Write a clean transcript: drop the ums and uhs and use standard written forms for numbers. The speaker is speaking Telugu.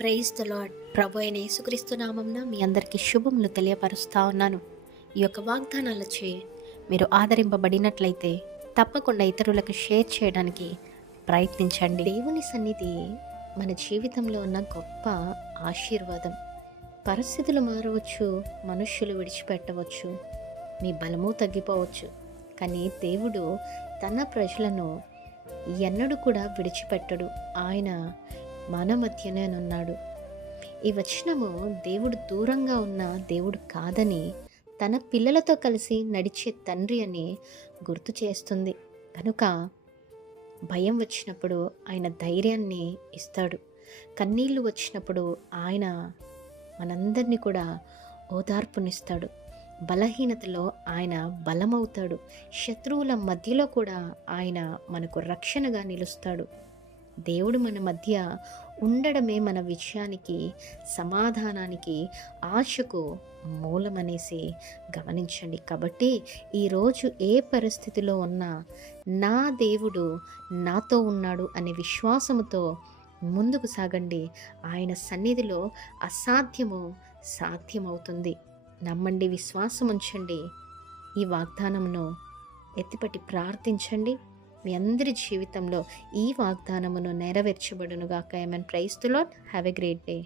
Praise the lord. ప్రభు అయిన యేసుక్రీస్తు నామంన మీ అందరికీ శుభములు తెలియపరుస్తా ఉన్నాను. ఈ యొక్క వాగ్దానాలచే మీరు ఆదరింపబడినట్లయితే తప్పకుండా ఇతరులకు షేర్ చేయడానికి ప్రయత్నించండి. దేవుని సన్నిధి మన జీవితంలో ఉన్న గొప్ప ఆశీర్వాదం. పరిస్థితులు మారవచ్చు, మనుష్యులు విడిచిపెట్టవచ్చు, మీ బలము తగ్గిపోవచ్చు, కానీ దేవుడు తన ప్రజలను ఎన్నడూ కూడా విడిచిపెట్టడు. ఆయన మన మధ్యనేనున్నాడు. ఈ వచనము దేవుడు దూరంగా ఉన్న దేవుడు కాదని, తన పిల్లలతో కలిసి నడిచే తండ్రి అని గుర్తు చేస్తుంది. కనుక భయం వచ్చినప్పుడు ఆయన ధైర్యాన్ని ఇస్తాడు. కన్నీళ్ళు వచ్చినప్పుడు ఆయన మనందరినీ కూడా ఓదార్పునిస్తాడు. బలహీనతలో ఆయన బలమవుతాడు. శత్రువుల మధ్యలో కూడా ఆయన మనకు రక్షణగా నిలుస్తాడు. దేవుడు మన మధ్య ఉండడమే మన విజయానికి, సమాధానానికి, ఆశకు మూలమనేసి గమనించండి. కాబట్టి ఈరోజు ఏ పరిస్థితిలో ఉన్నా నా దేవుడు నాతో ఉన్నాడు అనే విశ్వాసముతో ముందుకు సాగండి. ఆయన సన్నిధిలో అసాధ్యము సాధ్యమవుతుంది. నమ్మండి, విశ్వాసం ఉంచండి. ఈ వాగ్దానమును ఎత్తిపట్టి ప్రార్థించండి. మీ అందరి జీవితంలో ఈ వాగ్దానమును నెరవేర్చబడునుగాక. Amen. Praise the Lord. Have a great day.